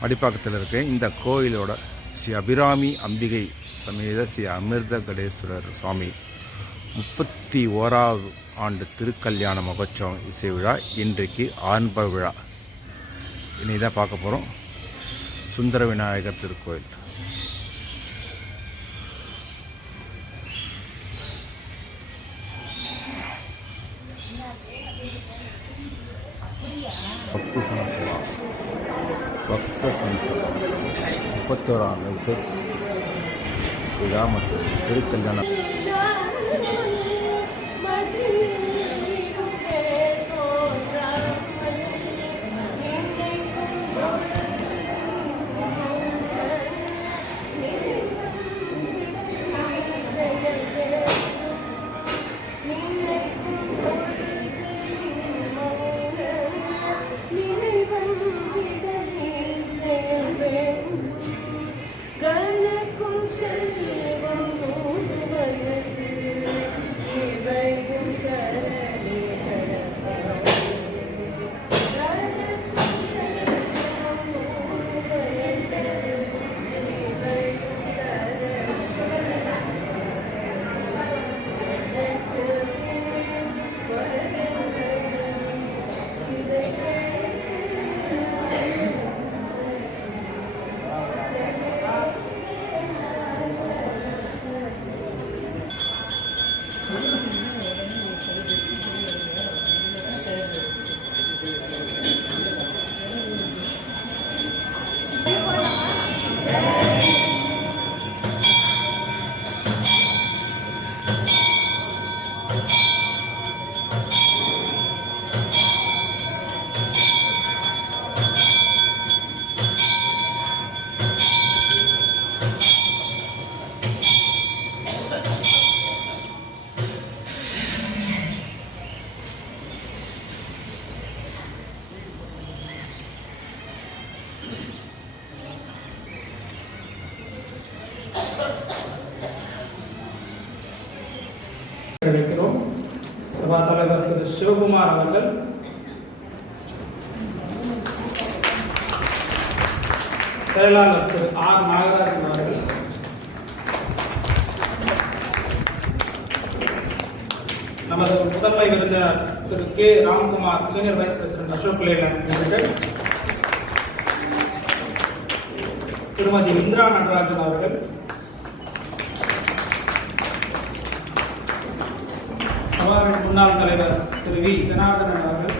மடிப்பாக்கத்தில் இருக்க இந்த கோயிலோட ஸ்ரீ அபிராமி அம்பிகை சமேத ஸ்ரீ அமிர்தகடேஸ்வரர் சுவாமி 31வது ஆண்டு திருக்கல்யாண மகோற்சவம் இசை விழா இன்றைக்கு ஆரம்ப விழா. இன்னைக்கு தான் பார்க்க போகிறோம். சுந்தர விநாயகர் திருக்கோயில். பக்தி சமசபா 31ஆம் வயசு விழா மற்றும் திருக்கல்யாணம். சபா தலைவர் திரு சிவகுமார் அவர்கள், செயலாளர் திரு ஆர் நாகராஜன் அவர்கள், நமது முதன்மை விருந்தினர் Thiru K Ramkumar, senior vice president Ashok Leyland limited, Thirumathi Indira Natarajan அவர்கள், சபாவின் முன்னாள் தலைவர் திரு வி ஜனார்தனன் அவர்கள்,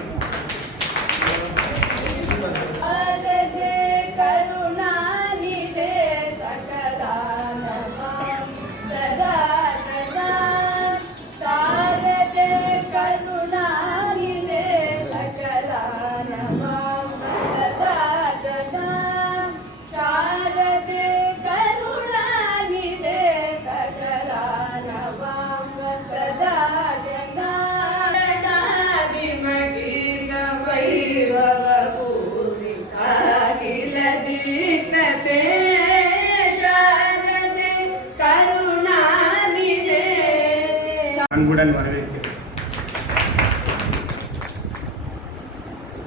அன்புடன் வரவேற்கிறேன்.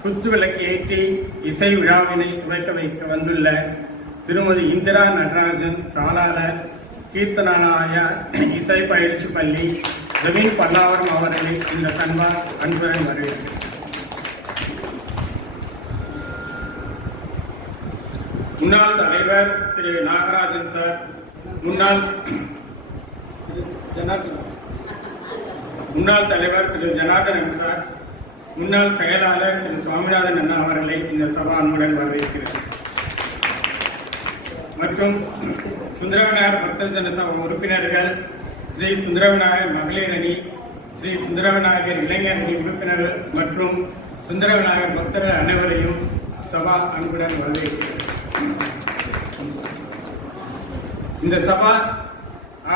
குத்துவிளக்கு ஏற்றி இசை விழாவினை துவக்க வைக்க வந்துள்ள திருமதி இந்திரா நடராஜன் தாளாளர் கீர்த்தனாலய இசை பயிற்சி பள்ளி பிரவீன் பல்லாவரம் அவர்களை இந்த சன்பா அன்புடன் வரவேற்கிறேன். முன்னாள் தலைவர் திரு நாகராஜன் சார், முன்னாள் தலைவர் திரு ஜனார்தனன் சார், முன்னாள் செயலாளர் திரு சுவாமிநாதன் அண்ணா அவர்களை இந்த சபா அன்புடன் வரவேற்கிறேன். மற்றும் சுந்தரவிநாயகர் பக்தர் ஜனசபா உறுப்பினர்கள், ஸ்ரீ சுந்தரவிநாயகர் மகளிர் அணி, ஸ்ரீ சுந்தரவிநாயகர் இளைஞர் அணி உறுப்பினர்கள் மற்றும் சுந்தரவிநாயகர் பக்தர்கள் அனைவரையும் சபா அன்புடன் வரவேற்கிறேன். இந்த சபா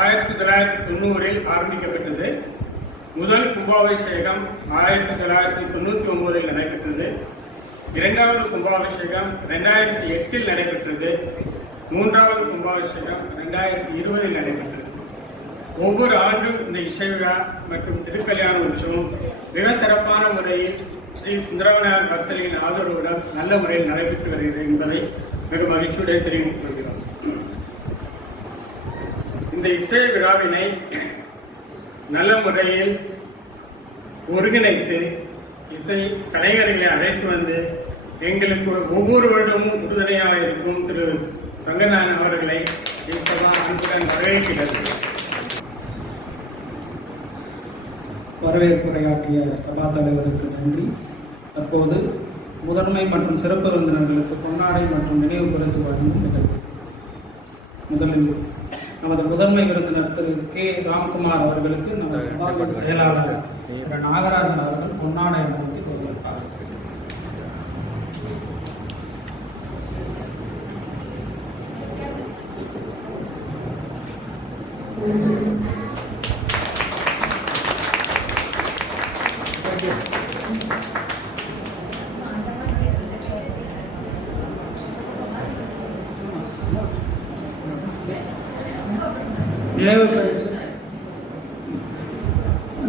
1990 ஆரம்பிக்கப்பட்டது. முதல் கும்பாபிஷேகம் 1999 நடைபெற்றது. இரண்டாவது கும்பாபிஷேகம் 2008 நடைபெற்றது. மூன்றாவது கும்பாபிஷேகம் 2020 நடைபெற்றது. ஒவ்வொரு ஆண்டும் இந்த இசை விழா மற்றும் திருக்கல்யாண உற்சவம் மிக சிறப்பான முறையில் ஸ்ரீ சுந்தரவிநாயகர் பக்தர்களின் ஆதரவுடன் நல்ல முறையில் நடைபெற்று வருகிறது என்பதை மிக மகிழ்ச்சியுடன் தெரிவித்துக் கொள்கிறோம். இந்த இசை விழாவினை நல்ல முறையில் ஒருங்கிணைத்து இசை கலைஞர்களை அழைத்து வந்து எங்களுக்கு ஒவ்வொரு வருடமும் உறுதுணையாக இருக்கும் திரு சங்கநாதன் அவர்களை அன்புடன் வரவேற்கிறது. வரவேற்புரையாற்றிய சபா தலைவருக்கு நன்றி. தற்போது முதன்மை மற்றும் சிறப்பு விருந்தினர்களுக்கு பொன்னாடை மற்றும் நினைவு பரிசு வழங்கும் நிகழ்வு. முதலில் நமது முதன்மை விருந்தினர் திரு கே ராம்குமார் அவர்களுக்கு நமது சபாவின் செயலாளர் திரு நாகராஜன் அவர்கள் பொன்னாடை அணிவித்து கௌரவிப்பார்.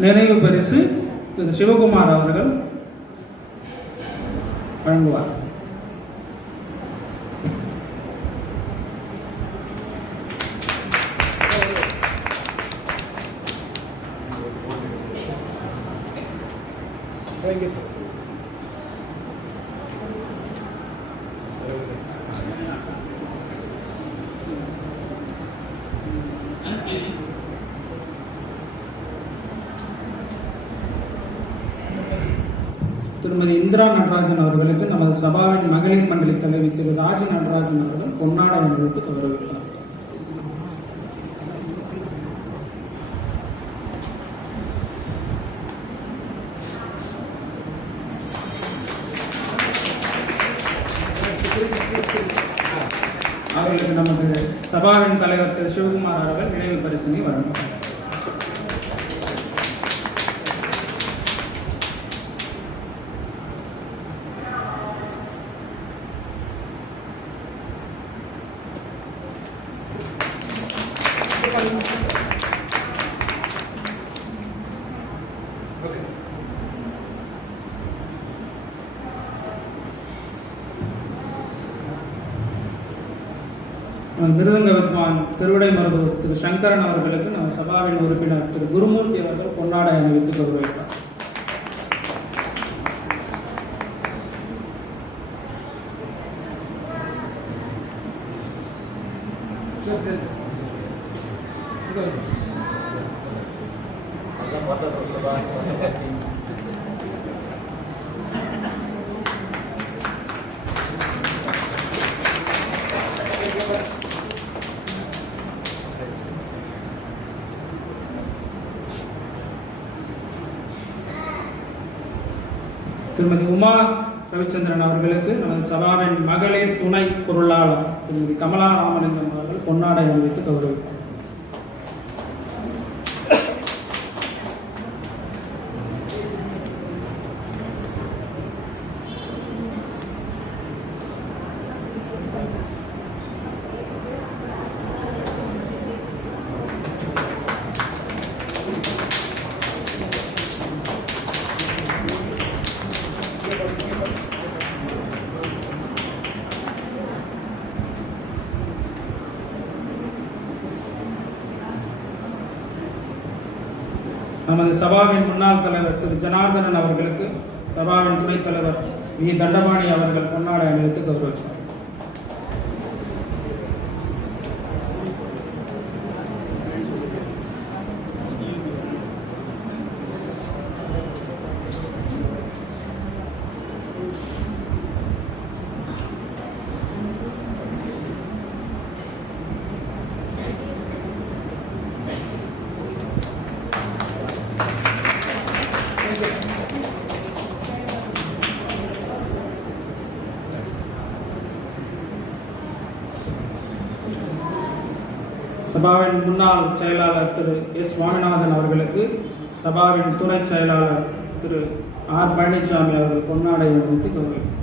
நினைவு பரிசு திரு சிவகுமார் அவர்கள் வழங்குவார். திருமதி இந்திரா நடராஜன் அவர்களுக்கு நமது சபாவின் மகளிர் மண்டலி தலைவி திரு ராஜி நடராஜன் அவர்கள் பொன்னாடை அணிவித்து கௌரவிப்பார். அவர்களுக்கு நமது சபாவின் தலைவர் திரு சிவகுமார் அவர்கள் நினைவு பரிசினை வழங்குவார். மிருதங்க வித்வான் திருவிடை மருதூர் திரு சங்கரன் அவர்களுக்கு நம்ம சபாவின் உறுப்பினர் திரு குருமூர்த்தி அவர்கள் பொன்னாடை அணிவித்து கௌரவித்தார். திருமதி உமா ரவிச்சந்திரன் அவர்களுக்கு நமது சபாவின் மகளிர் துணை பொருளாளர் திருமதி கமலா ராமலிங்கம் அவர்கள் பொன்னாடை அணிவித்து கௌரவிப்பார். நமது சபாவின் முன்னாள் தலைவர் திரு ஜனார்தனன் அவர்களுக்கு சபாவின் துணைத் தலைவர் வி தண்டபாணி அவர்கள் பொன்னாடை அணிவித்து கௌரவித்தார். சபாவின் முன்னாள் செயலாளர் திரு எஸ் சுவாமிநாதன் அவர்களுக்கு சபாவின் துணை செயலாளர் திரு ஆர் பழனிசாமி அவர்கள் பொன்னாடை அணிவித்து கௌரவித்தார்.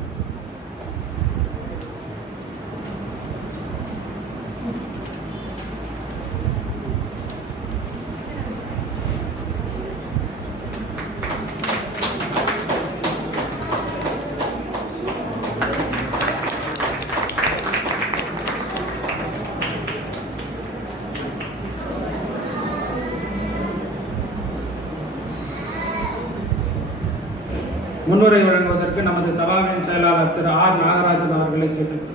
முன்னுரை வழங்குவதற்கு நமது சபாவின் செயலாளர் திரு ஆர் நாகராஜன் அவர்களை கேட்டுக்கொள்கிறேன்.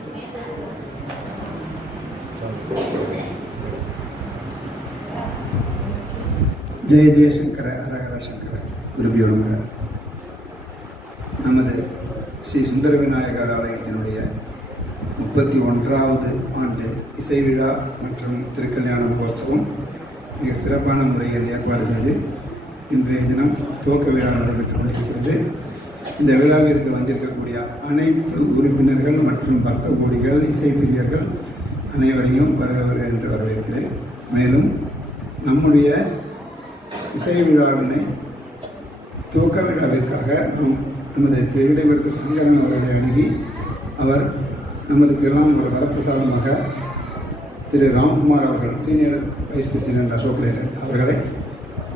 ஜெய ஜெயசங்கர ஹரஹர சங்கர குருபியோடு நமது ஸ்ரீ சுந்தர விநாயகர் ஆலயத்தினுடைய 31வது ஆண்டு இசை விழா மற்றும் திருக்கல்யாண மகோத்சவம் மிக சிறப்பான முறையில் ஏற்பாடு செய்து இன்றைய தினம் துவக்க விழா நடைபெற்றுக் கொண்டிருக்கிறது. இந்த விழாவிற்கு வந்திருக்கக்கூடிய அனைத்து உறுப்பினர்கள் மற்றும் பக்த கோடிகள் இசைப்பிரியர்கள் அனைவரையும் வருக என்று வரவேற்கிறேன். மேலும் நம்முடைய இசை விழாவினை துவக்க விழாவிற்காக நமது இடைவர் திரு சங்கரன் அவர்களை அணுகி அவர் நமதுக்கெல்லாம் ஒரு வரப்பிரசாதமாக திரு ராம்குமார் அவர்கள் senior vice president Ashok Leyland அவர்களை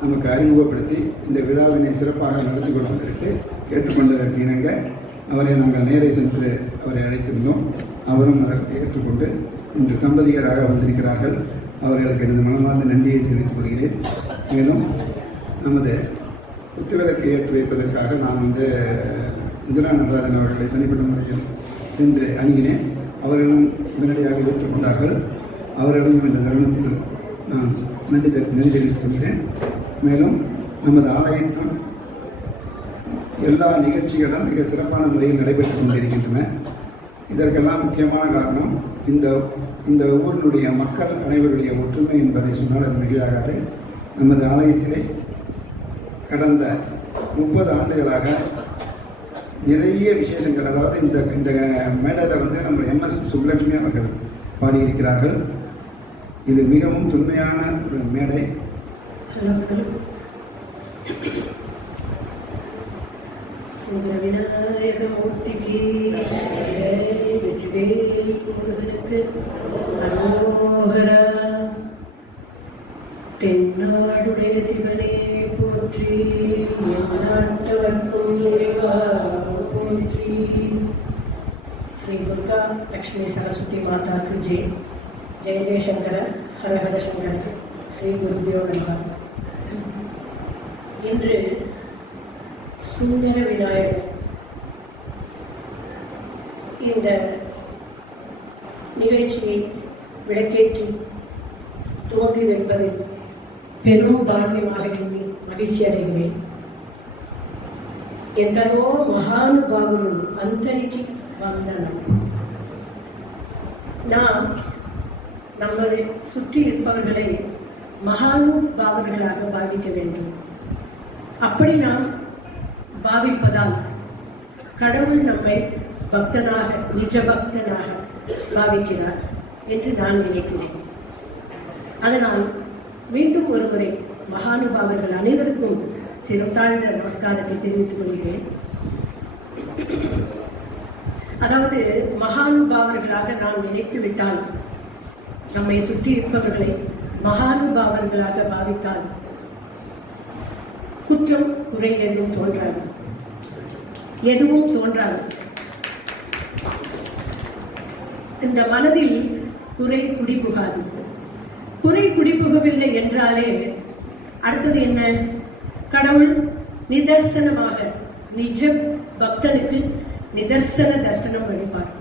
நமக்கு அறிமுகப்படுத்தி இந்த விழாவினை சிறப்பாக நடத்தி கொடுப்பதற்கு கேட்டுக்கொண்டதற்கு இணங்க அவரை நாங்கள் நேரே சென்று அவரை அழைத்திருந்தோம். அவரும் அதற்கு ஏற்றுக்கொண்டு இன்று தம்பதியராக வந்திருக்கிறார்கள். அவர்களுக்கு எனது மனமார்ந்த நன்றியை தெரிவித்துக் கொள்கிறேன். மேலும் நமது குத்துவிளக்கு ஏற்றி வைப்பதற்காக நான் இந்திரா நடராஜன் அவர்களை தனிப்பட்ட முறையில் சென்று அணுகினேன். அவர்களும் உடனடியாக ஏற்றுக்கொண்டார்கள். அவர்களும் இந்த தருணத்தில் நான் நன்றி தெரிவித்துக் கொள்கிறேன். மேலும் நமது ஆலயத்தின் எல்லா நிகழ்ச்சிகளும் மிக சிறப்பான முறையில் நடைபெற்றுக் கொண்டிருக்கின்றன. இதற்கெல்லாம் முக்கியமான காரணம் இந்த ஊரினுடைய மக்கள் அனைவருடைய ஒற்றுமை என்பதை சொன்னால் அது மிகையாகாது. நமது ஆலயத்திலே கடந்த 30 ஆண்டுகளாக நிறைய விசேஷங்கள், அதாவது இந்த மேடையில் நம்ம MS சுப்லட்சுமி அவர்கள் பாடியிருக்கிறார்கள். இது மிகவும் தொன்மையான ஒரு மேடை. விநாயகமூர்த்திக்கு வெற்றிவேல் முருகனுக்கு அரோகரா. தென்னாடுடைய சிவனே போற்றி, எந்நாட்டவர்க்கும் இறைவா போற்றி. ஸ்ரீ துர்கா லக்ஷ்மி சரஸ்வதி மாதாக்கு ஜெய். ஜெய ஜெயசங்கர ஹரஹர சங்கர. ஸ்ரீ குருபியோ நமः. இன்று சுந்தர விநாயகர் இந்த நிகழ்ச்சியை விளக்கேற்றி துவங்கி வைப்பதில் பெரும் பாக்கியமாக எண்ணி மகிழ்ச்சி அடைகிறேன். ఎందరో మహానుభావులు అందరికీ వందనం. நாம் நம்மை சுற்றி இருப்பவர்களை மகானுபாவர்களாக பாவிக்க வேண்டும். அப்படி நாம் பாவிப்பதால் கடவுள் நம்மை பக்தனாக, நிஜ பக்தனாக பாவிக்கிறார் என்று நான் நினைக்கிறேன். அதனால் மீண்டும் ஒரு முறை மகானுபாவர்கள் அனைவருக்கும் சிறந்தாழ்ந்த நமஸ்காரத்தை தெரிவித்துக் கொள்கிறேன். அதாவது மகானுபாவர்களாக நாம் நினைத்து விட்டால், நம்மை சுற்றி இருப்பவர்களை மகானுபாவர்களாக பாவித்தால் குற்றம் குறை எதுவும் தோன்றாது, எதுவும் தோன்றாது. இந்த மனதில் குறை குடிபுகாது. குறை குடிபுகவில்லை என்றாலே அடுத்தது என்ன? கடவுள் நிதர்சனமாக நிஜ பக்தனுக்கு நிதர்சன தரிசனம் அளிப்பார்,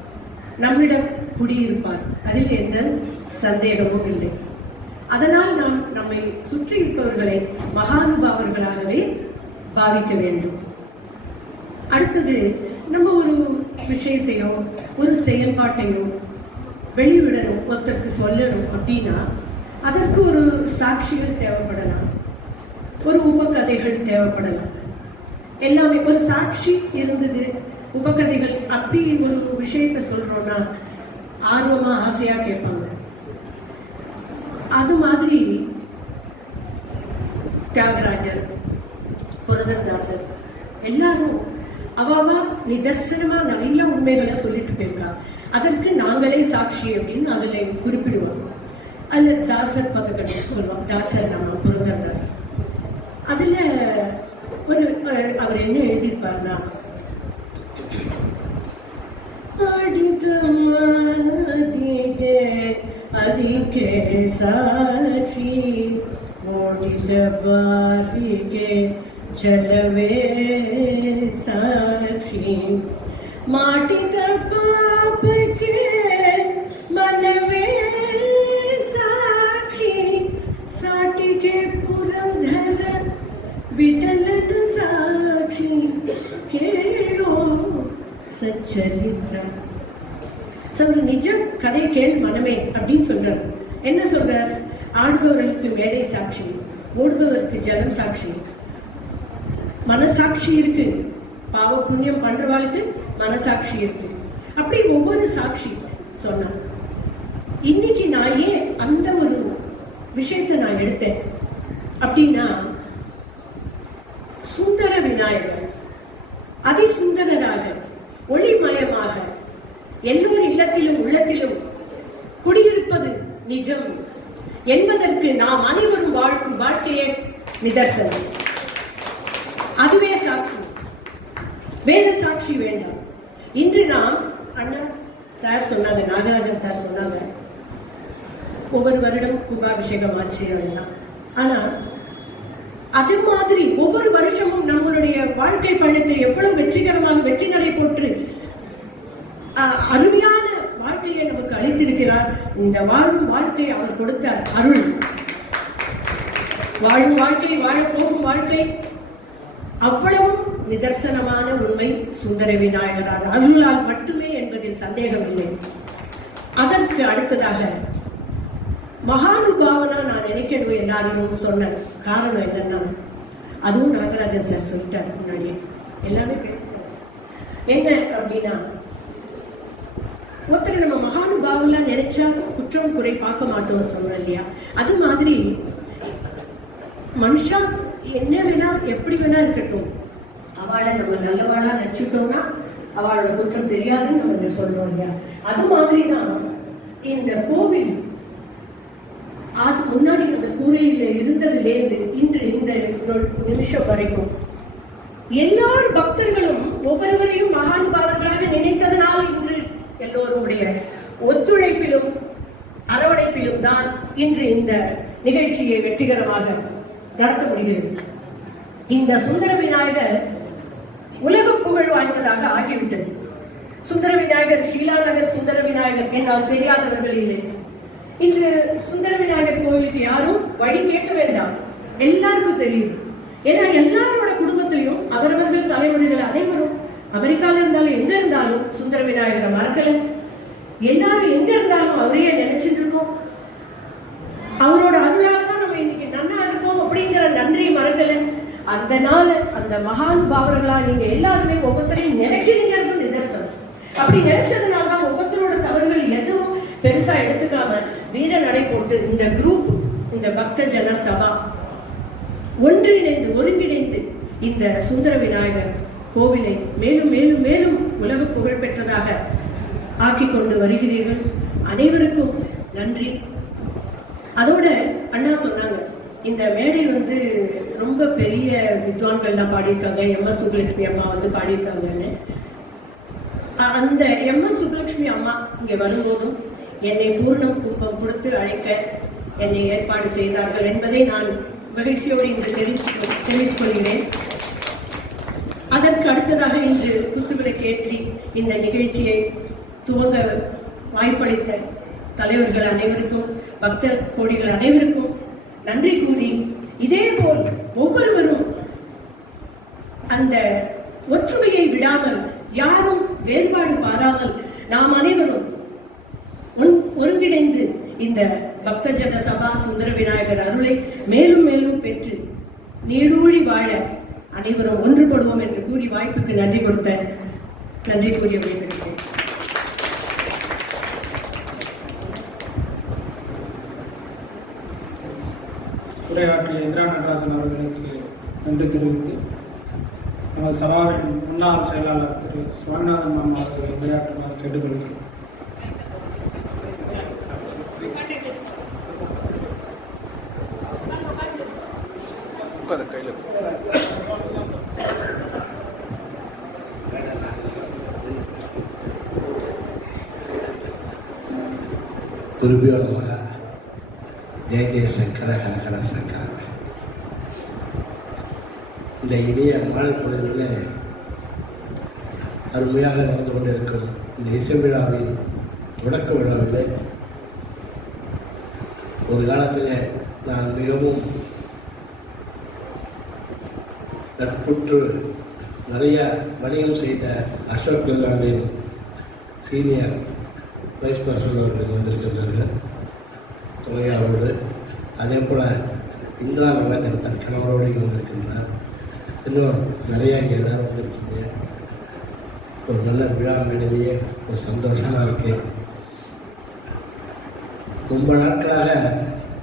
நம்மிடம் குடியிருப்பார். அதில் எந்த சந்தேகமும் இல்லை. அதனால் நாம் நம்மை சுற்றி இருப்பவர்களை மகானுபாவர்களாகவே பாவிக்க வேண்டும். அடுத்தது, நம்ம ஒரு விஷயத்தையோ ஒரு செயல்பாட்டையோ வெளிவிடணும், ஒருத்தருக்கு சொல்லணும் அப்படின்னா அதற்கு ஒரு சாட்சிகள் தேவைப்படலாம், ஒரு உபகதைகள் தேவைப்படலாம். எல்லாமே ஒரு சாட்சி இருந்தது, உபகதைகள். அப்படி ஒரு விஷயத்தை சொல்றோம்னா ஆர்வமா ஆசையா கேட்பாங்க. அது மாதிரி தியாகராஜர், புரதர்தாசர் எல்லாரும் அவாவா நிதர்சனமா நிறைய உண்மைகளை சொல்லிட்டு போயிருக்கா. அதற்கு நாங்களே சாட்சி அப்படின்னு அதுல குறிப்பிடுவோம். அதுல தாசர் பதக்கட்டு சொல்லுவாங்க, தாசர் நாம புரதர்தாசர். அதுல ஒரு அவர் என்ன எழுதியிருப்பார்னா, அதிகே சாட்சி ஓடித பாரிகே चलवे साक्षी माटित पाप के मनवे साक्षी साटी के पुरंधर विठलन साक्षी केळो सच्चरित्रम. ஒரு நிஜம் கதை கேள் மனமே அப்படின்னு சொல்றார். என்ன சொல்றார்? ஆடுபவர்களுக்கு மேடை சாட்சி, ஓடுபவருக்கு ஜலம் சாட்சி, மனசாட்சி இருக்கு. பாவ புண்ணியம் பண்றவாளுக்கு மனசாட்சி இருக்கு. அப்படி ஒவ்வொரு சாட்சி சொன்னார். இன்னைக்கு நான் ஏன் அந்த ஒரு விஷயத்தை நான் எடுத்தேன் அப்படின்னா, சுந்தர விநாயகர் அதிசுந்தரராக ஒளிமயமாக எல்லோர் இல்லத்திலும் உள்ளத்திலும் குடியிருப்பது நிஜம் என்பதற்கு நாம் அனைவரும் வாழும் வாழ்க்கையே நிதர்சனம். அதுவே சாட்சி, வேற சாட்சி வேண்டாம். இன்று நாம் அண்ணா சார் சொன்னாங்க, நாகராஜன் சார் சொன்னாங்க, ஒவ்வொரு வருடம் கும்பாபிஷேகம் ஆச்சு அப்படின்னா. ஆனா அது மாதிரி ஒவ்வொரு வருஷமும் நம்மளுடைய வாழ்க்கை பயணத்தை எவ்வளவு வெற்றிகரமாக வெற்றி நடை போட்டு அருமையான வாழ்க்கையை நமக்கு அளித்திருக்கிறார். இந்த வாழும் வாழ்க்கை அவர் கொடுத்த அருள். வாழும் வாழ்க்கை, வாழப்போகும் வாழ்க்கை அவ்வளவும் நிதர்சனமான உண்மை சுந்தர விநாயகரார் அருளால் மட்டுமே என்பதில் சந்தேகம் இல்லை. அதற்கு அடுத்ததாக மகானுபாவனா நான் நினைக்கணும் எல்லாரும் சொன்ன காரணம் என்னன்னா, அதுவும் நாகராஜன் சார் சொல்லிட்டார் முன்னாடியே, எல்லாமே பேசிட்டார். என்ன அப்படின்னா, ஒருத்தர் நம்ம மகானுபாவெல்லாம் நினைச்சா குற்றம் குறை பார்க்க மாட்டோம்னு சொல்றோம் இல்லையா? அது மாதிரி மனுஷா என்ன வேணா எப்படி வேணா இருக்கட்டும், அவளை நம்ம நல்லவாளா நினைச்சுட்டோம்னா அவளோட குற்றம் தெரியாதுன்னு நம்ம சொல்றோம் இல்லையா? அது மாதிரிதான் இந்த கோவில் முன்னாடி அந்த கூரையில இருந்ததுலேருந்து இன்று இந்த நிமிஷம் வரைக்கும் எல்லார் பக்தர்களும் ஒவ்வொருவரையும் மகானுபாவர்களாக நினைத்ததனால் இன்று எல்லோருடைய ஒத்துழைப்பிலும் அரவணைப்பிலும் தான் இன்று இந்த நிகழ்ச்சியை வெற்றிகரமாக நடத்த முடிகிறது. இந்த சுந்தர விநாயகர் உலக புகழ் வாய்ந்ததாக ஆகிவிட்டது. சுந்தர விநாயகர், ஷீலாநகர் சுந்தர விநாயகர் என்னால் தெரியாதவர்கள் இல்லை. இன்று சுந்தர விநாயகர் கோவிலுக்கு யாரும் வழி கேட்க வேண்டாம், எல்லாருக்கும் தெரியும். ஏன்னா எல்லாரோட குடும்பத்திலையும் அவரவர்கள் தலைமுறைகள் அனைவரும் அமெரிக்கால இருந்தாலும் எங்க இருந்தாலும் சுந்தர விநாயகரை மறக்கல. எல்லாரும் எங்க இருந்தாலும் அவரையே நினைச்சிட்டு இருக்கோம். அவரோட அருளால தான் நம்ம இன்னைக்கு நன்னா இருக்கோம் அப்படிங்கிற நன்றியை மறக்கல. அந்த நாள் அந்த மகானுபாவர்களா நீங்க எல்லாருமே ஒவ்வொருத்தரையும் நினைக்கிறீங்கிறது நிதர்சனம். அப்படி நினைச்சதுனால தான் ஒவ்வொருத்தரோட தவறுகள் எதுவும் பெருசா எடுத்துக்காம வீர நடை போட்டு இந்த குரூப், இந்த பக்த ஜன சபா ஒன்றிணைந்து ஒருங்கிணைந்து இந்த சுந்தர விநாயகர் கோவிலை மேலும் மேலும் மேலும் உலக புகழ் பெற்றதாக ஆக்கி கொண்டு வருகிறீர்கள். அனைவருக்கும் நன்றி. அதோட அண்ணா சொன்னாங்க, இந்த மேடை ரொம்ப பெரிய வித்வான்கள்லாம் பாடியிருக்காங்க, எம்.எஸ். சுப்புலட்சுமி அம்மா பாடியிருக்காங்கன்னு. அந்த எம்.எஸ். சுப்புலட்சுமி அம்மா இங்க வரும்போதும் என்னை பூர்ணம் குப்பம் கொடுத்து அழைக்க என்னை ஏற்பாடு செய்தார்கள் என்பதை நான் மகிழ்ச்சியோடு இன்று தெரிவித்துக் கொள்கிறேன். அதற்கு அடுத்ததாக இன்று குத்துவிளக்கு ஏற்றி இந்த நிகழ்ச்சியை துவங்க வாய்ப்பளித்த தலைவர்கள் அனைவருக்கும், பக்த கோடிகள் அனைவருக்கும் நன்றி கூறி, இதே போல் ஒவ்வொருவரும் அந்த ஒற்றுமையை விடாமல், யாரும் வேறுபாடு பாராமல் நாம் அனைவரும் ஒருங்கிணைந்து இந்த பக்த ஜன சபா சுந்தர விநாயகர் அருளை மேலும் மேலும் பெற்று நீடூழி வாழ அனைவரும் ஒன்றுபடுவோம் என்று கூறி வாய்ப்புக்கு நன்றி கூறிய விடைபெறுகிறேன். உரையாற்றிய இந்திரா நடராஜன் அவர்களுக்கு நன்றி தெரிவித்து, நமது சபாவின் முன்னாள் செயலாளர் திரு சுவாமிநாதன் மாமா அவர்களை உரையாற்றுமாறு கேட்டுக்கொள்கிறேன். गुरुभ्यो नमः. जय जय शंकर हर हर शंकर. இந்த இனிய மாலை பொழுதிலே அருமையாக நடந்து கொண்டிருக்கும் இந்த இசை விழாவின் தொடக்க விழாவிலே ஒரு காலத்தில் நான் மிகவும் நட்புற்று நிறைய வணிகம் செய்த அசோக் லேலாண்டின் சீனியர் வைஸ் பிரசிடன்ட் அவர்கள் வந்திருக்கின்றார்கள் துணையாரோடு. அதே போல் இந்திரா நகர் தன் கணவரோடு இங்கே வந்திருக்கின்றார். இன்னும் நிறையா இங்கே எல்லோரும் வந்திருக்கீங்க. ஒரு நல்ல விழா மேடையிலேயே ஒரு சந்தோஷமாக இருக்குது. ரொம்ப நாட்களாக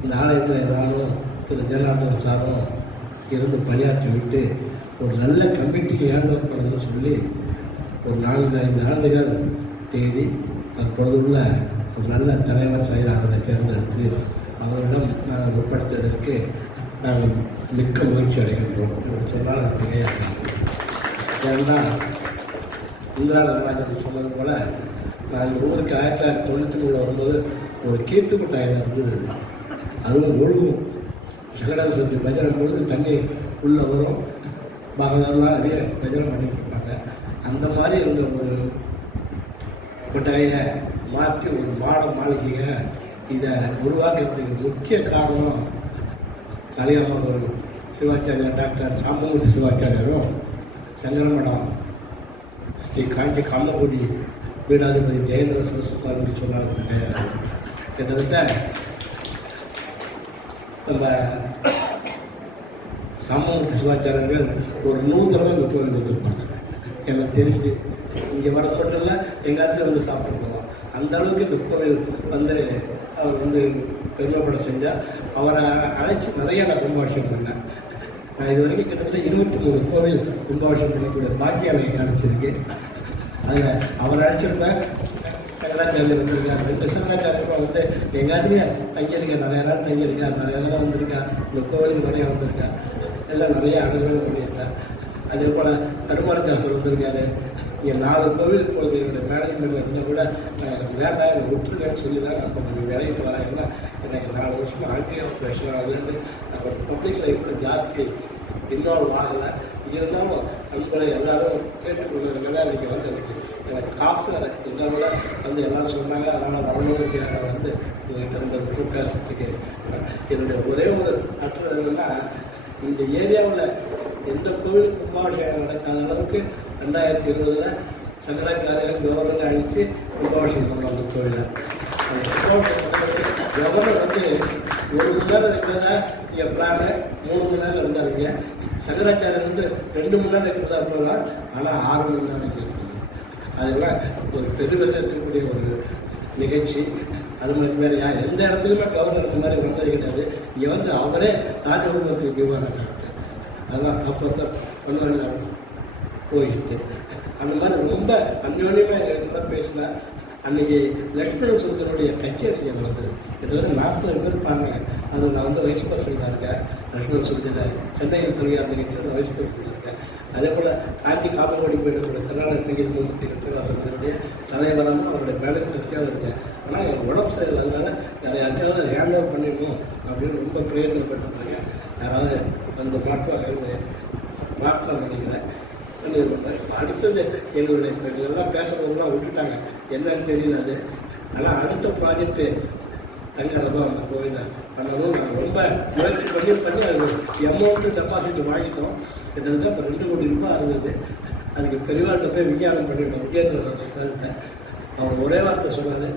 இந்த ஆலயத்தில் இருந்தாலும் திரு ஜனார்தன் சாரும் இருந்து பணியாற்றி விட்டு ஒரு நல்ல கமிட்டிக்கு ஏற்பாடு பண்ணணும்னு சொல்லி ஒரு 4-5 ஆண்டுகள் தேடி தற்பொழுது உள்ள ஒரு நல்ல தலைவர் செயலாளரை தேர்ந்தெடுத்து அவரிடம் நாங்கள் உட்படுத்துவதற்கு நாங்கள் மிக்க முயற்சி அடைகின்றோம். இவர் சொன்னால் மிகையாக. ஏன்னா இந்திரா நடராஜன் சொன்னது போல் நான் ஊருக்கு 1993 வரும்போது ஒரு கீர்த்து கொட்டாயில் இருந்தது. அதுவும் ஒழுகும் சகடம் சத்து பஜனை பொழுது தண்ணி உள்ளே வரும். பகவான்லாம் நிறைய பஜனை பண்ணிட்டு இருப்பாங்க. அந்த மாதிரி இருந்த ஒரு கொட்டாயை மாற்றி ஒரு மாளிகையை இதை உருவாக்குறதுக்கு முக்கிய காரணம் கலியாமர் சிவாச்சாரியார் டாக்டர் சாம்பமூர்த்தி சிவாச்சாரியாரும் சங்கரமடம் ஸ்ரீ காஞ்சி காமகுடி பீடாதிபதி ஜெயேந்திர சரஸ்வதி சொன்னாங்க. கிட்டத்தட்ட நம்ம சாம்பமூர்த்தி சிவாச்சாரியர்கள் ஒரு 100 தடவை இந்த கோயிலுக்கு வந்துருப்பாங்க. எனக்கு தெரிஞ்சு இங்கே வர மட்டும் எங்காச்சும் வந்து சாப்பிட்டு போகலாம். அந்த அளவுக்கு இந்த கோயில் வந்து அவர் வந்து பெருமைப்பட செஞ்சால் அவரை அழைச்சி நிறைய நான் கும்பாபிஷேகம் பண்ணேன். நான் இது வரைக்கும் கிட்டத்தட்ட 23 கோவில் கும்பாபிஷேகம் பண்ணக்கூடிய பாக்கியம் எனக்கு அழைச்சிருக்கு. அதில் அவர் அழைச்சிருப்பேன். சங்கராச்சாரியர் வந்திருக்கார். 2 சங்கராச்சாரியர்கள் வந்து எங்காச்சும் தங்கியிருக்கேன். நிறைய நாள் தங்கியிருக்கேன். நிறைய நேரம் வந்திருக்கேன். இந்த கோவிலுக்கு நிறையா வந்திருக்கேன். எல்லாம் நிறைய அனுபவம் பண்ணியிருக்கேன். அதே போல் கருமாரதாசர் வந்திருக்காரு. இங்கே 4 கோவில் இப்போது என்னுடைய மேனேஜ்மெண்ட்டில் இருந்தால் கூட வேண்டாம் எனக்கு விட்டுருங்கன்னு சொல்லி தான் நான் கொஞ்சம் விளையிட்டு வரேன். ஏன்னா எனக்கு 4 வருஷம் ஆங்கில ப்ரெஷர் ஆகுது. நான் பப்ளிக் லைஃப்பில் ஜாஸ்தி இன்வால்வ் ஆகலை. இருந்தாலும் நண்பரை எல்லாரும் கேட்டுக்கொள்ளுறதுனால இன்றைக்கி வந்து எனக்கு காஃபி இருந்தால் வந்து எல்லோரும் சொன்னாங்க. அதனால் வரணும்னு வந்து உங்கள்கிட்ட பேசுறதுக்கு என்னுடைய ஒரே ஒரு அற்றது என்னன்னா, இந்த ஏரியாவில் எந்த கோவில் கும்பாபிஷேகம் நடக்காத அளவுக்கு 2020 சங்கராச்சாரியர் கவர்னர் அழித்து கும்பாபிஷேகம் பண்ண அந்த கோவிலை. கவர்னர் வந்து 1 மணி நேரம் இருக்கிறதா என் பிளானு 3 மணி நேரம் இருந்தாருங்க. சங்கராச்சாரியர் வந்து 2 மணி நேரம் இருக்கிறதா போகலாம். ஆனால் 6 மணி நேரம் இருக்குது. அதெல்லாம் ஒரு பெருமை இருக்கக்கூடிய ஒரு நிகழ்ச்சி. அது மாதிரி வேறு எந்த இடத்துலையுமே கவர்னர் இந்த மாதிரி வந்தது கிடையாது. இங்கே வந்து அவரே ராஜகுடும்பத்துக்கு விவரம் அதெல்லாம் அப்போ பண்ணுவாங்க போயிட்டு அந்த மாதிரி ரொம்ப அந்யோன்யமாக எங்கள்கிட்ட பேசினேன். அன்றைக்கி லக்ஷ்மண சுந்தரனுடைய கச்சேரி வந்து கிட்டத்தட்ட 40 பேர் பாடினாங்க. அதில் நான் வந்து வைஸ் பிரசிடண்டாக இருக்கேன். லக்ஷ்மண சுந்தர சென்னையில் துறையாக அந்த கட்சியில் வைஸ் பிரசிடண்டாக இருக்கேன். அதே போல் காஞ்சி காமகோடி போயிட்டு கர்நாடக சங்கீத மூர்த்தி கிருஷ்ணவாசனுடைய தலைவரான அவருடைய மேலத்தியாக இருக்கேன். ஆனால் என் உடம்பு சரியில்லைனால நிறைய யாராவது ஹேண்ட் ஓவர் பண்ணிடணும் அப்படின்னு ரொம்ப பிரயோஜனப்பட்டிருக்காங்க. யாராவது அந்த மாற்றம் பண்ணிக்கிறேன். அடுத்தது எங்களுடைய எல்லாம் பேசுறதெல்லாம் விட்டுட்டாங்க. என்னன்னு தெரியல அது. ஆனால் அடுத்த ப்ராஜெக்டு தங்கறதும் அந்த கோயிலை பண்ணணும். நாங்கள் ரொம்ப முயற்சி பண்ணி அது அமௌண்ட்டு டெபாசிட் வாங்கிட்டோம். கிட்டத்தட்ட இப்போ 2 கோடி ரூபாய் இருந்தது. அதுக்கு பெரியவாழ்கிட்ட போய் விஞ்ஞானம் பண்ணிட்டோம். விஜயேந்திர சார்கிட்ட அவங்க ஒரே வார்த்தை சொன்னார்,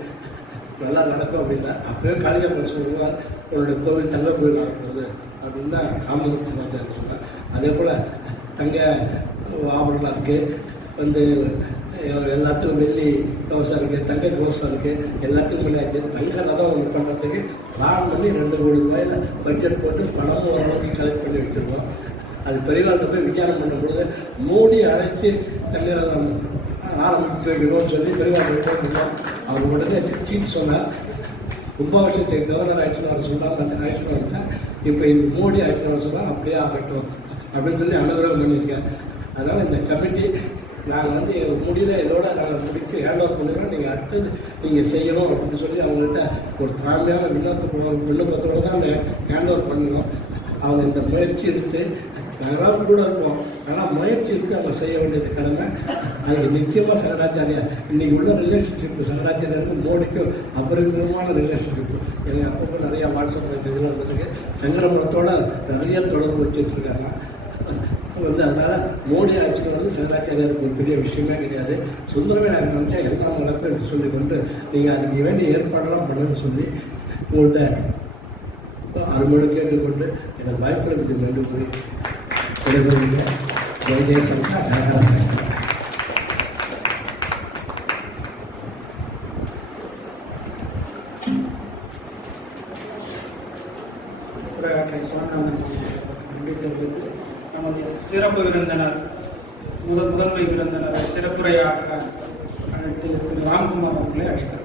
நல்லா நடக்கும் அப்படின்னா. அப்போவே காளிகா சொல்லுவார், உங்களுடைய கோவில் தங்க கோயில் நடக்கிறது அப்படின்னு தான் காமகோடி சொன்னார் சொன்னார். அதே போல் தங்க ஆபரணம் இருக்குது. வந்து எல்லாத்துக்கும் வெள்ளி கவசம் இருக்குது, தங்க கவசம் இருக்குது. எல்லாத்துக்கும் முன்னாடி தங்க ரதம் ஒன்று பண்ணுறதுக்கு பிளான் பண்ணி 2 கோடி ரூபாயில் பட்ஜெட் போட்டு பணமும் ஓரளவுக்கு கலெக்ட் பண்ணி வச்சுருக்கோம். அது பெரியவாழ்கிட்ட போய் விஞ்ஞானம் பண்ணும்பொழுது மோடி அழைச்சி தங்க ரதம் ஆரம்பிச்சு வைக்கணும்னு சொல்லி பெரியவாழ்கிட்ட போயிருந்தோம். அவர் உடனே சீட் சொன்னார், கும்பாபிஷேகத்தை கவர்னர் ஆயிடுச்சுன்னு அவர் சொன்னாங்க. அந்த ஆயிடுச்சுன்னு வந்துட்டேன். இப்போ இந்த மோடி ஆயிடுச்சுன்னு சொன்னால் அப்படியே ஆகட்டும் அப்படின்னு சொல்லி அனுகிரகம் பண்ணியிருக்கேன். அதனால் இந்த கமிட்டி நாங்கள் வந்து முடியல இதோட நாங்கள் முடித்து ஹேண்ட் ஓவர் பண்ணுறோம். நீங்கள் அடுத்தது நீங்கள் செய்யணும் அப்படின்னு சொல்லி அவங்கள்ட்ட ஒரு தாழ்மையான விண்ணப்பத்தோடு தான் அந்த ஹேண்ட் ஓவர் பண்ணணும். அவங்க இந்த முயற்சி எடுத்து நாங்களாம் கூட இருக்கோம். ஆனால் முயற்சி இருக்கு, அவங்க செய்ய வேண்டியது கடமை. அதுக்கு நிச்சயமாக சங்கராச்சாரியார் இன்னைக்கு உள்ள ரிலேஷன்ஷிப் சங்கராச்சாரியருக்கும் மோடிக்கும் அபரிமிதமான ரிலேஷன்ஷிப். எங்கள் அப்பப்போ நிறையா வாட்ஸ்அப் மெசேஜ்லாம் வந்துருக்கு. சங்கரமரத்தோட நிறைய தொடர்பு வச்சுட்டு இருக்காங்க. அதனால மோடி ஆட்சியில் சங்கராச்சாரியருக்கு ஒரு பெரிய விஷயமே கிடையாது. சுந்தரவேலர் நினைச்சா எல்லாம் நடக்கும் என்று சொல்லிக்கொண்டு நீங்கள் அதுக்கு வேண்டிய ஏற்பாடெல்லாம் பண்ணுன்னு சொல்லி உங்கள்கிட்ட அருமையோடு கேட்டுக்கொண்டு எனக்கு வாய்ப்பு நன்றி கூறி விடைபெறுகிறேன். ஜெய் ஜெயசங்கர், ஹர ஹர சங்கர். உரையாற்றை சுவாமிநாதன் நன்றி தெரிவித்து நமது சிறப்பு விருந்தினர் முதன்மை விருந்தினர் சிறப்புரையாற்ற திரு ராம்குமார் அவர்களை அழைத்தார்.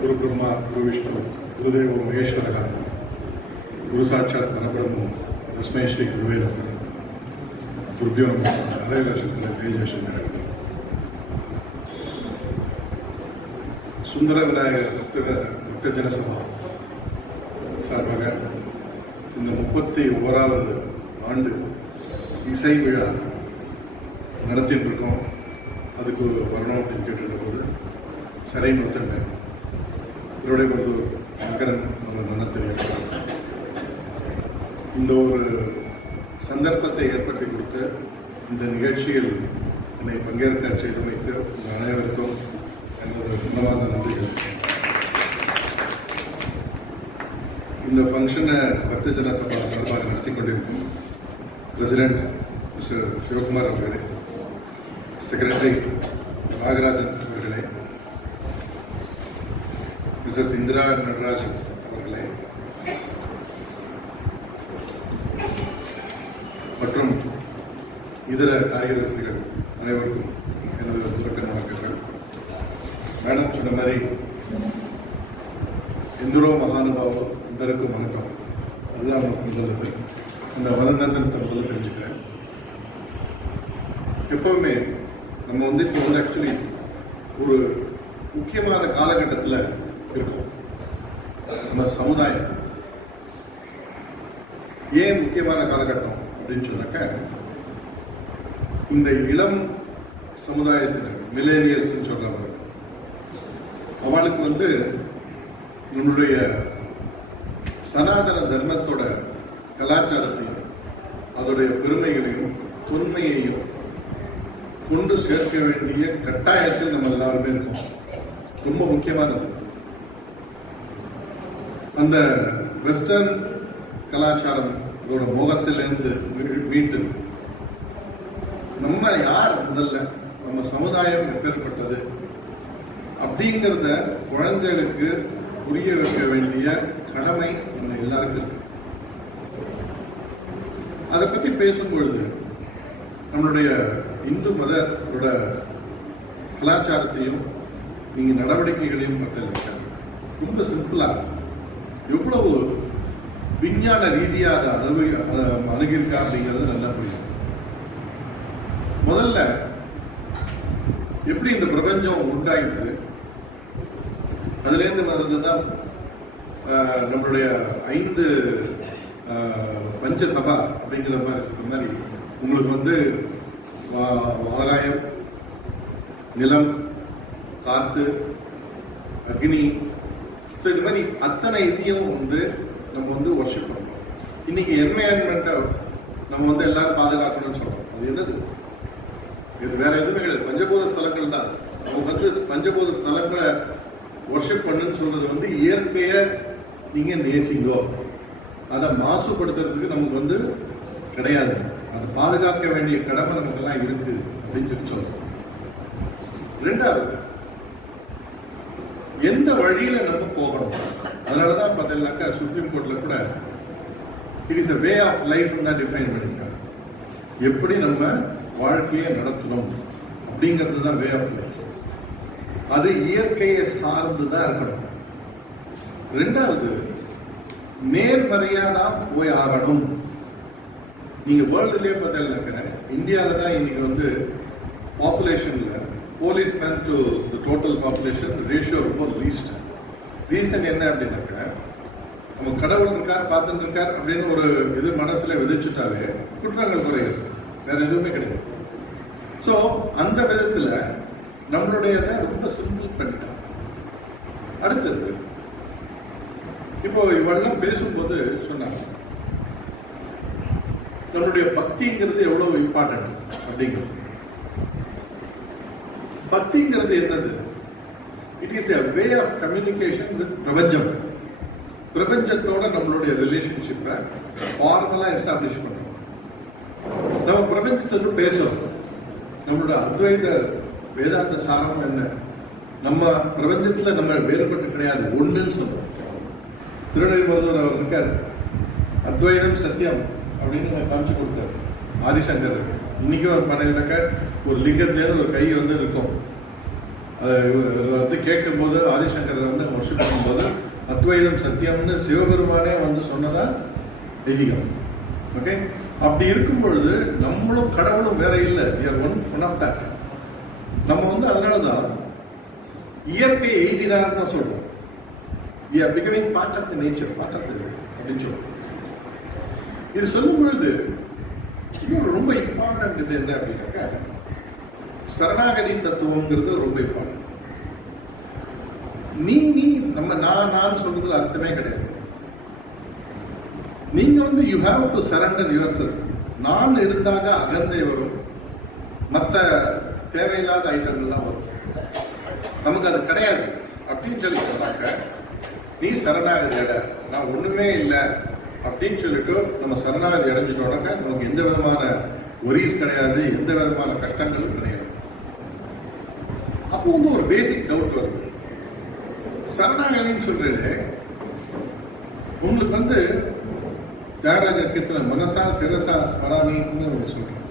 गुरु ब्रह्मा गुरु विष्णु गुरुदेव महेश्वर गुरु साक्षात परब्रह्म तस्मै श्री गुरुवे नमः. गुरुभ्यो नमः. हरे शंकर जय जयशंकर. சுந்தர விநாயகர் பக்த ஜனசபா சார்பாக இந்த 31வது ஆண்டு இசை விழா நடத்திட்டு இருக்கோம். அதுக்கு வரணும் அப்படின்னு கேட்டுருந்த போது சரின்னு ஒத்துங்க. இதோடைய ஒரு சங்கரன் அவர் நல்லா தெரியும். இந்த ஒரு சந்தர்ப்பத்தை ஏற்படுத்தி கொடுத்த இந்த நிகழ்ச்சியில் என்னை பங்கேற்க செய்தமைக்கு உங்கள் அனைவருக்கும் எனது உன்னவார்ந்த நன்றிகள். இந்த ஃபங்க்ஷனை பக்த ஜனசபா சார்பாக நடத்தி கொண்டிருக்கும் பிரசிடென்ட் மிஸ்டர் சிவகுமார் அவர்களே, செக்ரட்டரி நாகராஜன் அவர்களே, மிஸ்ஸஸ் இந்திரா நடராஜன் அவர்களே மற்றும் இதர காரியதர்சிகள் அனைவருக்கும் எனது முதற்கண் வணக்கங்கள். மேடம் சொன்ன மாதிரி எந்தரோ மகானுபாவம் அந்தருக்கும் வணக்கம். அதுதான் நமக்கு முதல்ல அந்த மதநந்தனத்தை முதல்ல தெரிஞ்சுக்கிறேன். எப்பவுமே நம்ம இப்போ ஆக்சுவலி ஒரு முக்கியமான காலகட்டத்தில் இருக்கும். நம்ம சமுதாயம் ஏன் முக்கியமான காலகட்டம் அப்படின்னு சொன்னாக்க, இந்த இளம் சமுதாயத்தில் மில்லேனியல்ஸ் சொல்றவர் அவளுக்கு நம்முடைய சனாதன தர்மத்தோட கலாச்சாரத்தையும் அதோடைய பெருமைகளையும் தொன்மையையும் கொண்டு சேர்க்க வேண்டிய கட்டாயத்தில் நம்ம எல்லாருமே இருக்கோம். ரொம்ப முக்கியமானது அந்த வெஸ்டர்ன் கலாச்சாரம் அதோட மோகத்திலிருந்து மீட்டு நம்ம யார் முதல்ல, நம்ம சமுதாயம் எப்பேற்பட்டது அப்படிங்கிறத குழந்தைகளுக்கு புரிய வைக்க வேண்டிய கடமை நம்ம எல்லாருக்கும் இருக்கு. அதை பத்தி பேசும்பொழுது நம்மளுடைய இந்து மதத்தோட கலாச்சாரத்தையும் நீங்க நடவடிக்கைகளையும் பத்தி ரொம்ப சிம்பிளா எவ்வளவு விஞ்ஞான ரீதியா அதை அணுகிருக்கா அப்படிங்கிறது நல்லா புரியும். முதல்ல எப்படி இந்த பிரபஞ்சம் உண்டாயிருக்கு, அதுல இருந்து வர்றதுதான் நம்மளுடைய 5 பஞ்சசபா அப்படிங்கிற மாதிரி உங்களுக்கு ஆகாயம், நிலம், காத்து, அக்னி, இது மாதிரி அத்தனை இதையும் நம்ம வர்ஷிப் பண்றோம். இன்னைக்கு என்வயர்மெண்ட்டை நம்ம எல்லாரும் பாதுகாக்கணும்னு சொல்றோம். அது என்னது? இது வேற எதுவுமே கிடையாது, பஞ்சபூத ஸ்தலங்கள் தான். நம்ம பஞ்சபூத ஸ்தலங்களை வர்ஷிப் பண்ணுன்னு சொல்றது இயற்கையை நீங்க நேசிங்கோ, அதை மாசுபடுத்துறதுக்கு நமக்கு கிடையாது. அதை பாதுகாக்க வேண்டிய கடமை நமக்கு எல்லாம் இருக்கு அப்படின்னு சொல்றோம். ரெண்டாவது, எந்த வழியில நம்ம போகணும். அதனாலதான் பார்த்தீங்கன்னாக்கா சுப்ரீம் கோர்ட்ல கூட it is a way of life தான் டிஃபைன் பண்ணிருக்காங்க. எப்படி நம்ம வாழ்க்கையை நடத்தணும் அப்படிங்கிறது தான் வே ஆஃப் லைஃப். அது இயற்கையை சார்ந்துதான் இருக்கணும். ரெண்டாவது, நேர்மறையா தான் போய் ஆகணும். நீங்க வேர்ல்டுலயே பார்த்தீங்கன்னா இந்தியாவில தான் இன்னைக்கு வந்து பாப்புலேஷன்ல policeman to total population ratio ரொம்ப லீஸ்ட். ரீசன் என்ன அப்படின்னாக்க, நம்ம கடவுள் இருக்கார் பார்த்துட்டு இருக்கார் அப்படின்னு ஒரு இது மனசுல விதைச்சுட்டாலே குற்றங்கள் குறைகிறது, வேற எதுவுமே கிடையாது. ஸோ அந்த விதத்துல நம்மளுடைய ரொம்ப சிம்பிள் பண்ணிட்டாங்க. அடுத்தது இப்போ இவெல்லாம் பேசும்போது சொன்னாங்க நம்மளுடைய பக்திங்கிறது எவ்வளவு இம்பார்ட்டன்ட் அப்படிங்கிறது. பக்திங்கிறது என்னது? It is a way of communication with பிரபஞ்சம். பிரபஞ்சத்தோட நம்மளுடைய ரிலேஷன்ஷிப்பை ஃபார்மலா எஸ்டாப்ளிஷ் பண்றோம். நம்ம பிரபஞ்சத்தோடு பேசுறோம். நம்மளோட அத்வைத வேதாந்த சாரம் என்ன? நம்ம பிரபஞ்சத்துல நம்ம வேறுபட்டு கிடையாது, ஒண்ணுன்னு சொல்றோம். திருநெல்வேலி அவர் இருக்கார், அத்வைதம் சத்தியம் அப்படின்னு காமிச்சு கொடுத்தார் ஆதிசங்கர். இன்னைக்கும் அவர் பண்ணினாக்க ஒரு லிங்கத்திலேருந்து ஒரு கை வந்து இருக்கும். அது வந்து கேட்கும் போது ஆதிசங்கர் வந்து வர்ஷிப் பண்ணும்போது அத்வைதம் சத்தியம்னு சிவபெருமானே வந்து சொன்னதா ஐதீகம். ஓகே, அப்படி இருக்கும் பொழுது நம்மளும் கடவுளும் வேற இல்லை, ஒன் ஆஃப் தட். நம்ம வந்து அதனாலதான் இயற்கை எய்தினார் தான் சொல்றோம். We are becoming part of the nature, part of the அப்படின்னு சொல்றோம். இது சொல்லும் பொழுது இன்னொரு ரொம்ப இம்பார்ட்டன்ட் இது என்ன அப்படின்னாக்கா, சரணாகதி தத்துவம்ங்கிறது ரொம்ப இம்பார்ட்டன்ட். நீ நம்ம நான் சொல்றதுல அர்த்தமே கிடையாது. நீங்க வந்து you have to surrender your self. நான் இருந்தாக அகந்தை வரும், மற்ற தேவையில்லாத ஐட்டங்கள்லாம் வரும். நமக்கு அது கிடையாது அப்படின்னு சொல்லி சொன்னாக்க, நீ சரணாகதி அட, நான் ஒண்ணுமே இல்லை அப்படின்னு சொல்லிட்டு நம்ம சரணாகதி அடைஞ்சிட்டோம்னாக்க நமக்கு எந்த விதமான ஒரீஸ் கிடையாது, எந்த விதமான கஷ்டங்களும் கிடையாது. அப்போ வந்து ஒரு பேசிக் டவுட் வருது, சரணாகதின்னு சொல்றது உங்களுக்கு வந்து தியாகராஜ கீர்த்தனை மனசா சிரசா ஸ்மராமின்னு ஒரு சொல்றேன்.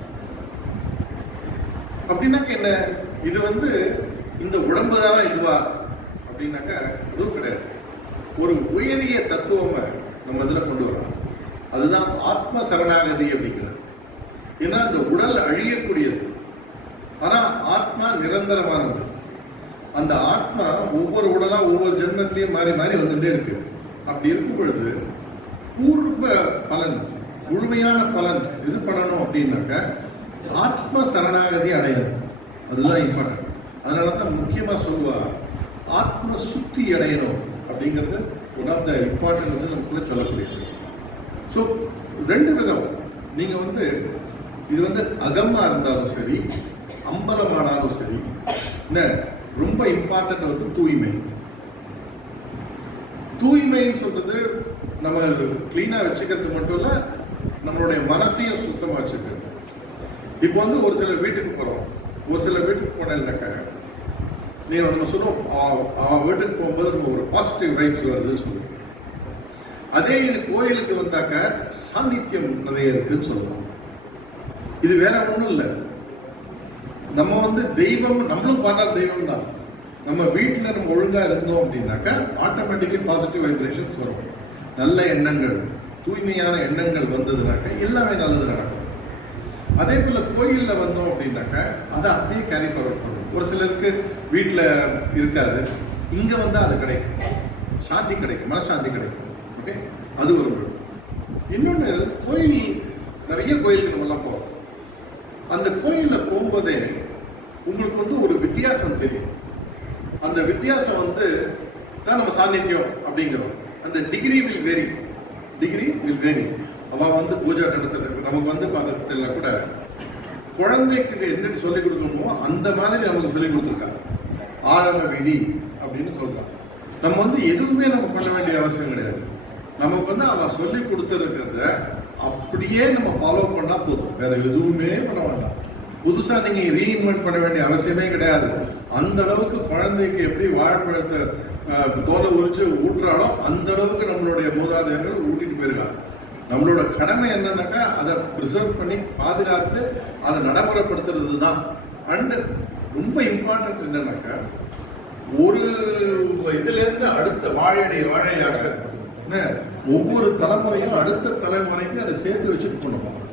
அப்படின்னாக்க என்ன? இது வந்து இந்த உடம்பு தானே இதுவா அப்படின்னாக்க அதுவும் கிடையாது. ஒரு உயரிய தத்துவமை நம்ம இதுல கொண்டு வரலாம். அதுதான் ஆத்ம சரணாகதி அப்படிங்கிறது. ஏன்னா இந்த உடல் அழியக்கூடியது, ஆனா ஆத்மா நிரந்தரமானது. அந்த ஆத்மா ஒவ்வொரு உடலா ஒவ்வொரு ஜென்மத்திலையும் மாறி மாறி வந்துட்டே இருக்கு. அப்படி இருக்கும் பொழுது பூர்வ பலன், முழுமையான பலன் இது பண்ணணும் அப்படின்னாக்க ஆத்ம சரணாகதி அடையணும். அதுதான் இம்பார்ட்டன்ட். அதனாலதான் முக்கியமா சொல்லுவா ஆத்ம சுத்தி அடையணும் அப்படிங்கிறது ஒன் ஆஃப் த இம்பார்ட்டன்ட் வந்து நமக்குள்ள சொல்லக்கூடியது. ஸோ ரெண்டு விதம். நீங்க வந்து இது வந்து அகமா இருந்தாலும் சரி, அம்பலமானாலும் சரி, இந்த ரொம்ப இம்பார்ட்டன்ட் வந்து தூய்மை. தூய்மைன்னு சொல்றது நம்ம கிளீனா வச்சுக்கிறது மட்டும் இல்ல, நம்மளுடைய மனசையும் சுத்தமா வச்சுக்கிறது. இப்போ வந்து ஒரு சில வீட்டுக்கு போறோம், ஒரு சில வீட்டுக்கு போனாக்க நீங்க நம்ம சொல்லுவோம், அவன் வீட்டுக்கு போகும்போது நம்ம ஒரு பாசிட்டிவ் வைப்ஸ் வருதுன்னு சொல்லுவோம். அதே இது கோயிலுக்கு வந்தாக்க சாநித்தியம் நிறைய இருக்குன்னு சொல்லுவோம். இது வேற ஒண்ணும் இல்லை, நம்ம வந்து தெய்வம், நம்மளும் பார்த்தா தெய்வம் தான். நம்ம வீட்டில் நம்ம ஒழுங்கா இருந்தோம் அப்படின்னாக்கா ஆட்டோமேட்டிக்கலி பாசிட்டிவ் வைப்ரேஷன்ஸ் வரும். நல்ல எண்ணங்கள், தூய்மையான எண்ணங்கள் வந்ததுனாக்க எல்லாமே நல்லது நடக்கும். அதே போல கோயில்ல வந்தோம் அப்படின்னாக்கா அதை அப்படியே கேரி ஃபார்வர்ட் பண்ணும். ஒரு சிலருக்கு வீட்டில் இருக்காது, இங்க வந்தா அது கிடைக்கும், சாந்தி கிடைக்கும், மனசாந்தி கிடைக்கும். ஓகே, அது ஒரு. இன்னொன்று, கோயில் நிறைய கோயிலுக்கு நம்ம எல்லாம் போறோம். அந்த கோயில்ல போகும்போதே உங்களுக்கு வந்து ஒரு வித்தியாசம் தெரியும். அந்த வித்தியாசம் வந்து தான் நம்ம சாநித்தியம் அப்படிங்கிறோம். அந்த டிகிரி வில் வேரி. அவன் வந்து பூஜா கடத்துல நமக்கு வந்து பக்கத்துல கூட குழந்தைக்கு என்னன்னு சொல்லிக் கொடுக்கணுமோ அந்த மாதிரி நமக்கு சொல்லிக் கொடுத்துருக்காங்க. ஆரம்ப விதி அப்படின்னு சொல்றாங்க. நம்ம வந்து எதுவுமே நம்ம பண்ண வேண்டிய அவசியம் கிடையாது. நமக்கு வந்து அவன் சொல்லி கொடுத்துருக்கிறத அப்படியே நம்ம ஃபாலோ பண்ணா போதும், வேற எதுவுமே பண்ண வேண்டாம். புதுசா நீங்க ரீஇன்வென்ட் பண்ண வேண்டிய அவசியமே கிடையாது. அந்த அளவுக்கு குழந்தைக்கு எப்படி வாழைப்பழத்தை தோலை உரிச்சு ஊட்டுறாலோ அந்த அளவுக்கு நம்மளுடைய மூதாதையர்கள் ஊட்டிட்டு போயிருக்காங்க. நம்மளோட கடமை என்னன்னாக்கா அதை ப்ரிசர்வ் பண்ணி பாதுகாத்து அதை நடைமுறைப்படுத்துறது தான். அண்ட் ரொம்ப இம்பார்ட்டன்ட் என்னன்னாக்கா, ஒரு இதுல இருந்து அடுத்த வாழையாக ஒவ்வொரு தலைமுறையும் அடுத்த தலைமுறைக்கு அதை சேர்த்து வச்சுட்டு கொண்டு போகணும்.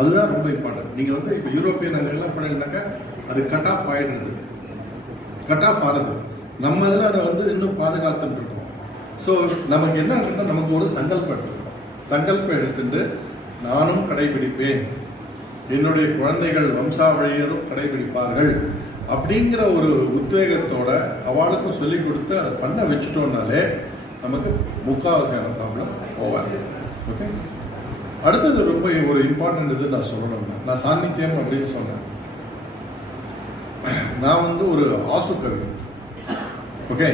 அதுதான் ரொம்ப இம்பார்ட்டன்ட். நீங்க வந்து இப்போ யூரோப்பியன் எல்லாம் பண்ணீங்கன்னாக்கா அது கட் ஆஃப் ஆயிடுறது, கட் ஆஃப் ஆகுது. நம்ம இதில் அதை வந்து இன்னும் பாதுகாத்துட்டு இருக்கோம். ஸோ நமக்கு என்ன நமக்கு ஒரு சங்கல்பம் எடுத்துட்டு நானும் கடைபிடிப்பேன், என்னுடைய குழந்தைகள் வம்சாவழியரும் கடைபிடிப்பார்கள் அப்படிங்கிற ஒரு உத்வேகத்தோட அவளுக்கும் சொல்லிக் கொடுத்து அதை பண்ண வச்சுட்டோம்னாலே நமக்கு முக்காவாசியான ப்ராப்ளம் ஓவர். ஓகே, அடுத்தது ரொம்ப ஒரு இம்பார்ட்டன்ட் இது நான் சொல்லணும். நான் சாநித்தியம் அப்படின்னு சொன்னேன். நான் வந்து ஒரு ஆசு கவி. ஓகே,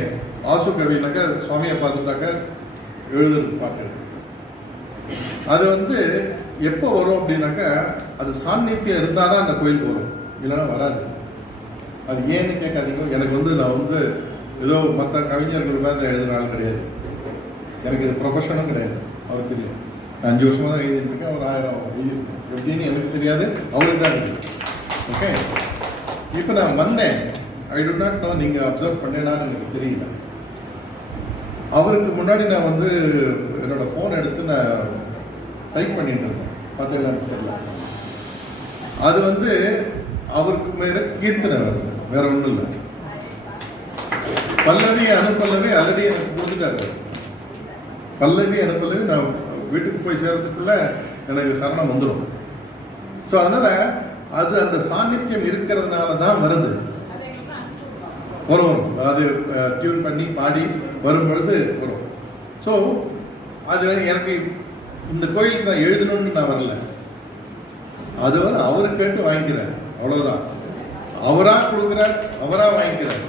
ஆசு கவினாக்கா சுவாமியை பார்த்துட்டாக்க எழுதுறது பாட்டு எழுது. அது வந்து எப்போ வரும் அப்படின்னாக்கா அது சாநித்தியம் இருந்தால் தான் அந்த கோயிலுக்கு வரும், இல்லைன்னா வராது. அது ஏன்னு கேட்காதீங்க. எனக்கு வந்து நான் வந்து ஏதோ மற்ற கவிஞர்கள் மாதிரி எழுதுனால கிடையாது, எனக்கு இது ப்ரொஃபஷனும் கிடையாது. அவர் தெரியும், நான் 5 வருஷமாக தான் எழுதிட்டு இருக்கேன். அவர் 1000 எப்படின்னு எனக்கு தெரியாது, அவருக்கு தான் இருக்குது. ஓகே, இப்போ நான் வந்தேன், ஐ டு நாட் நோ, நீங்கள் அப்சர்வ் பண்ணலான்னு எனக்கு தெரியல. அவருக்கு முன்னாடி நான் வந்து என்னோட ஃபோன் எடுத்து நான் டைப் பண்ணிட்டு இருந்தேன், பார்த்தீங்களான்னு தெரியல. அது வந்து அவருக்கு மேல கீர்த்தனை வருது, வேற ஒன்றும் இல்லை. பல்லவி அனுப்பல்லவி ஆல்ரெடி எனக்கு கொடுத்துட்டாரு. பல்லவி அனுப்பல்லவி நான் வீட்டுக்கு போய் சேர்றதுக்குள்ள எனக்கு சரணம் வந்துடும். ஸோ அதனால அது அந்த சாநித்தியம் இருக்கிறதுனால தான் வருது, வரும். அது டியூன் பண்ணி பாடி வரும் பொழுது வரும். ஸோ அது எனக்கு இந்த கோயிலுக்கு நான் எழுதணும்னு நான் வரல, அது வந்து அவரு கேட்டு வாங்கிக்கிறார், அவ்வளவுதான். அவரா கொடுக்குறார், அவரா வாங்கிக்கிறார்,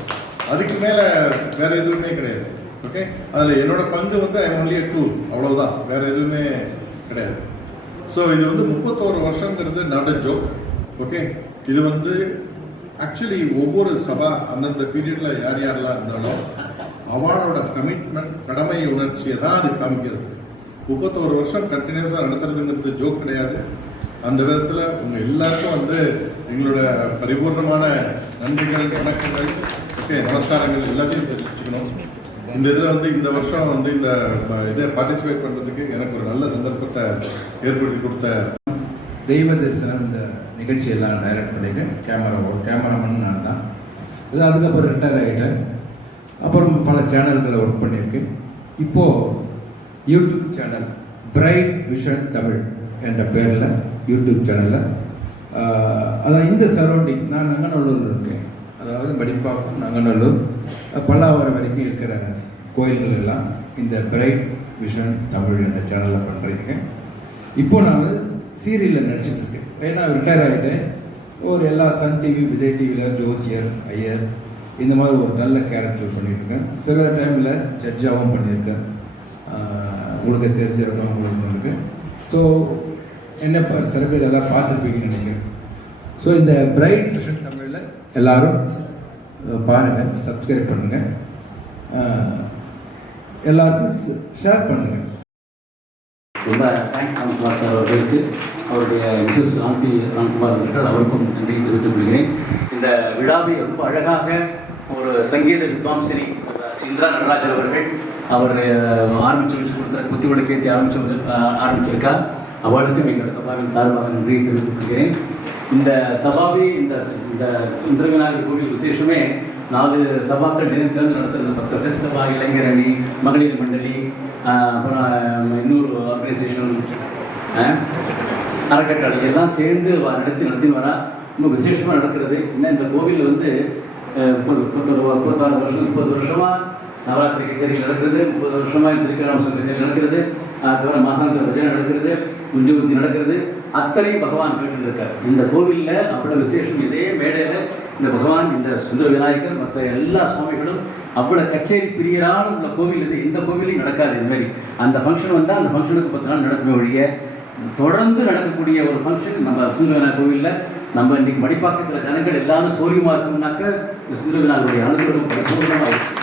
அதுக்கு மேல வேற எதுவுமே கிடையாது. ஓகே, அதுல என்னோட பங்கு வந்து ஐ ஒன்லி a tool, அவ்வளவுதான், வேற எதுவுமே கிடையாது. ஸோ இது வந்து 31 வருஷங்கிறது நாட் அ ஜோக். ஓகே, இது வந்து ஆக்சுவலி ஒவ்வொரு சபா அந்தந்த பீரியட்ல யார் யாரெல்லாம் இருந்தாலும் அவளோட கமிட்மெண்ட், கடமை உணர்ச்சியை தான் அது காமிக்கிறது. 31 வருஷம் கண்டினியூஸா நடத்துறதுங்கிறது ஜோக் கிடையாது. அந்த விதத்தில் உங்க எல்லாருக்கும் வந்து எங்களோட பரிபூர்ணமான நன்றிகள், வணக்கங்கள், ஓகே, நமஸ்காரங்கள் எல்லாத்தையும் தெரிவிச்சுக்கணும். இந்த இதில் வந்து இந்த வருஷம் வந்து இந்த இதை பார்ட்டிசிபேட் பண்ணுறதுக்கு எனக்கு ஒரு நல்ல சந்தர்ப்பத்தை ஏற்படுத்தி கொடுத்த தெய்வ தரிசனம் இந்த நிகழ்ச்சியெல்லாம் டைரக்ட் பண்ணியிருக்கேன். கேமராமேன் நான் தான். இது அதுக்கப்புறம் ரிட்டையர் ஆகிட்டேன். அப்புறம் பல சேனல்களில் ஒர்க் பண்ணியிருக்கேன். இப்போது YouTube channel bright vision Tamil என்ற பேரில் யூடியூப் சேனலில், அதான் இந்த சரௌண்டிங், நான் நங்கநல்லூரில் இருக்கேன். அதாவது மடிப்பாக்கம், நங்கநல்லூர், பல்லாவரம் வரைக்கும் இருக்கிற கோயில்கள் எல்லாம் இந்த பிரைட் விஷன் தமிழ் என்ற சேனலில் பண்ணுறீங்க. இப்போ நான் சீரியலில் நடிச்சிட்ருக்கேன். ஏன்னா ரிட்டையர் ஆகிட்டேன். ஒரு எல்லா சன் டிவி, விஜய் டிவியில் ஜோசியர், ஐயர், இந்த மாதிரி ஒரு நல்ல கேரக்டர் பண்ணியிருக்கேன். சில டைமில் ஜட்ஜாகவும் பண்ணியிருக்கேன். உங்களுக்கு தெரிஞ்சிருக்கோம் உங்களுக்கு இருக்கு. ஸோ என்ன சில பேர் எல்லாம் பார்த்துருப்பீங்கன்னு நினைக்கிறேன். ஸோ இந்த பிரைட் விஷன் தமிழில் எல்லாரும் பாருங்கள், சப்ஸ்கிரைப் பண்ணுங்கள், எல்லாருக்கும் ஷேர் பண்ணுங்கள். ரொம்ப தேங்க்ஸ் ராம்குமார் சார் அவர்களுக்கு, அவருடைய மிஸ்ஸஸ் ராம்குமார் அவர்கள், அவருக்கும் நன்றி தெரிவித்துக் கொள்கிறேன். இந்த விழாவை ரொம்ப அழகாக ஒரு சங்கீத வித்வாம்சினி இந்திரா நடராஜன் அவர்கள் அவர் ஆரம்பித்து வச்சு கொடுத்த குத்தி விளக்கேற்றி ஆரம்பிச்சிருக்கார். அவளுக்கும் எங்கள் சபாவின் சார்பாக நன்றி தெரிவித்துக் கொள்கிறேன். இந்த சபாவை இந்த சுந்தர விநாயகர் கோவில் விசேஷமே 4 சபாக்கள் சேர்ந்து நடத்துறது. 10 செட் சபா, இளைஞர் அணி, மகளிர் மண்டலி, அப்புறம் இன்னொரு ஆர்கனைசேஷன், அறக்கட்டளை எல்லாம் சேர்ந்து நடத்தின்னு வரா. ரொம்ப விசேஷமாக நடக்கிறது. இன்னும் இந்த கோவில் வந்து 30 வருஷமாக நவராத்திரி கச்சேரிகள் நடக்கிறது, 30 வருஷமாக திருக்கராமசம் கச்சேரி நடக்கிறது, அதுக்கப்புறம் மாசாந்திர பஜனை நடக்கிறது, குஞ்சவத்தி நடக்கிறது. அத்தனையும் பகவான் கேட்டு இருக்கார். இந்த கோவிலில் அவ்வளோ விசேஷம். இதே மேடையில் இந்த பகவான், இந்த சுந்தர விநாயகர், மற்ற எல்லா சுவாமிகளும் அவ்வளோ கச்சேரி பிரியரான உள்ள கோவில் இது. இந்த கோவிலையும் நடக்காது இது மாதிரி. அந்த ஃபங்க்ஷன் வந்தால் அந்த ஃபங்க்ஷனுக்கு 10 நாள் நடக்குமே ஒழிய தொடர்ந்து நடக்கக்கூடிய ஒரு ஃபங்க்ஷன் நம்ம சுந்தர விநாயகர் கோவிலில். நம்ம இன்னைக்கு மடிப்பாக்கத்தில் ஜனங்கள் எல்லாரும் சௌரியமாக இருக்கணும்னாக்க இந்த சுந்தர விநாயகருடைய அனுகிரகம் பரிபூர்ணமாக இருக்கும்.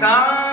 Sani